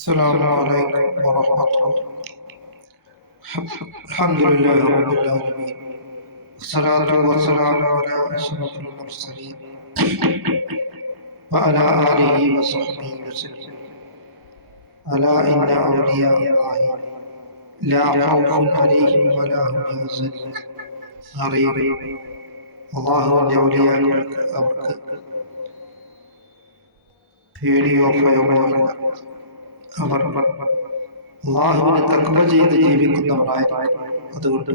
السلام عليكم ورحمة الله. الحمد لله رب العالمين، والصلاة والسلام على أشرف المرسلين وعلى آله وصحبه وسلم. ألا إن أولياء الله لا خوف عليهم ولا هم يحزنون. അറിയുക, അല്ലാഹുവിന്റെ ഔലിയാക്കൾക്ക് അവർക്ക് പേടിയോ ഭയമോ ഇല്ല. അവർ അല്ലാഹുവിനെ തഖ്വ ചെയ്ത് ജീവിക്കുന്നവരായിരിക്കും. അതുകൊണ്ട്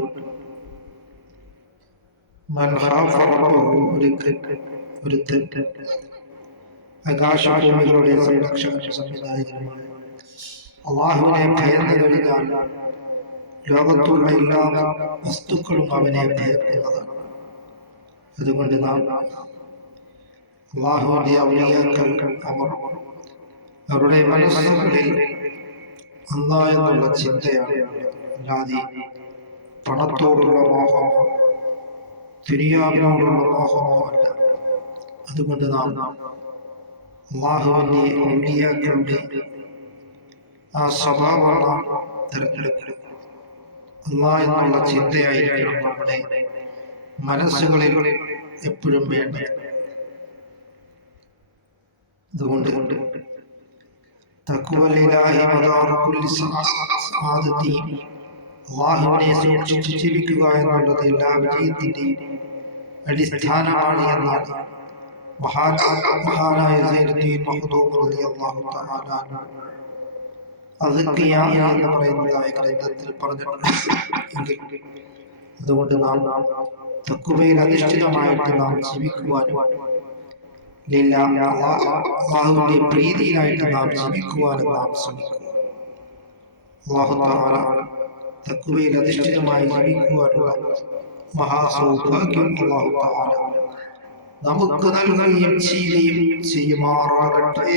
മൻ ഖാഫ റബ്ബഹു, ഒരുത്തൻ ആകാശഭൂമികളുടെ സംരക്ഷകൻ സംവിധായകനുമായ അല്ലാഹുവിനെ ഭയന്നു കഴിഞ്ഞാൽ ലോകത്തുള്ള എല്ലാ വസ്തുക്കളും അവനെ ഭയക്കുന്നതാണ്. അതുകൊണ്ട് നാം അല്ലാഹുവിന്റെ ഔലിയാക്കൾ അവരുടെ മനസ്സുകളിൽ അല്ലാഹ് എന്നുള്ള ചിന്തയാണ്, അല്ലാതെ പണത്തോടുള്ള മോഹമോ ദുനിയാവിനോടുള്ള മോഹമോ അല്ല. അതുകൊണ്ട് നാം അല്ലാഹുവിന്റെ ഔലിയാക്കളുടെ ആ സ്വഭാവം നാം തിരഞ്ഞെടുക്കണം. അല്ലാഹ് എന്നുള്ള ചിന്തയായിരിക്കണം നമ്മുടെ മനസ്സുകളിൽ എപ്പോഴും വേണ്ടത്. അതുകൊണ്ട് തഖ്വലില്ലാഹി മദാറു കുല്ലി സഅദത്തിൻ, അല്ലാഹുവിനെ സൂക്ഷിച്ച് ജീവിക്കുക എന്നുള്ളത് എല്ലാ വിജയത്തിന്റെയും അടിസ്ഥാനമാണ് എന്നാണ് മഹാനായ സൈനുദ്ദീൻ മഖ്ദൂം റളിയല്ലാഹു തആല അദ്കിയ എന്ന് പറയുന്നതായ ഗ്രന്ഥത്തിൽ പറഞ്ഞിട്ടുണ്ട്. അതുകൊണ്ട് നാം തഖ്വയിൽ അധിഷ്ഠിതമായിട്ട് നാം ജീവിക്കുവാനും അല്ലാഹുവിന്റെ പ്രീതിയിലായിട്ട് നാം ജീവിക്കുവാനും നാം ശ്രമിക്കുക. അല്ലാഹു തആല തഖ്വയിൽ അധിഷ്ഠിതമായി ജീവിക്കുവാനുള്ള മഹാസൗഭാഗ്യം അല്ലാഹു തആല നമുക്ക് നൽകുകയും ചെയ്യുമാറാകട്ടെ.